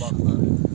Maşallah.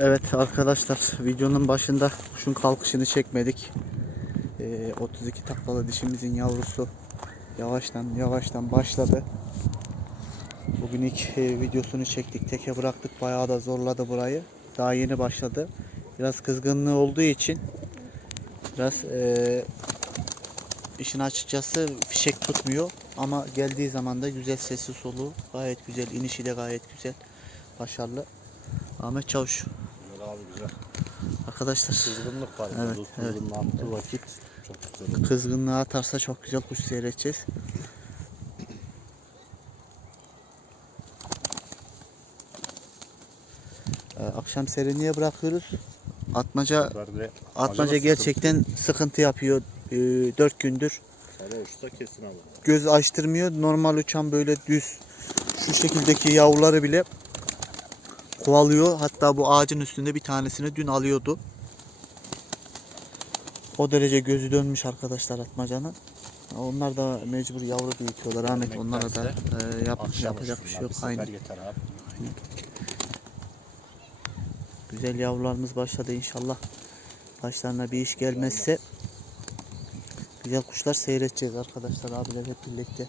Evet arkadaşlar videonun başında kuşun kalkışını çekmedik. Ee, 32 taklalı dişimizin yavrusu yavaştan yavaştan başladı. Bugün ilk e, videosunu çektik. Teke bıraktık. Bayağı da zorladı burayı. Daha yeni başladı. Biraz kızgınlığı olduğu için biraz e, işin açıkçası fişek tutmuyor. Ama geldiği zaman da güzel sesi soluğu gayet güzel. inişi de gayet güzel. Başarılı. Ahmet Çavuş. Abi güzel. Arkadaşlar Kızgınlık var. Evet, Evet, evet. Kızgınlığı attığı vakit çok güzel. kızgınlığı atarsa çok güzel kuş seyredeceğiz. Ee, akşam serinliğe bırakıyoruz. Atmaca atmaca gerçekten sıkıntı yapıyor. 4 gündür. Göz açtırmıyor. Normal uçan böyle düz şu şekildeki yavruları bile kovalıyor. Hatta bu ağacın üstünde bir tanesini dün alıyordu. O derece gözü dönmüş arkadaşlar atmacanın. Onlar da mecbur yavru büyütüyorlar Ahmet. Onlara da e, yap, yapacak bir şey yok. Aynen. abi. Güzel yavrularımız başladı inşallah. Başlarına bir iş gelmezse güzel kuşlar seyredeceğiz arkadaşlar abiler hep birlikte.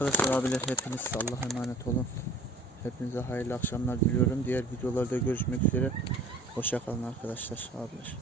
Arkadaşlar abiler hepiniz Allah'a emanet olun. Hepinize hayırlı akşamlar diliyorum. Diğer videolarda görüşmek üzere. Hoşça kalın arkadaşlar abiler.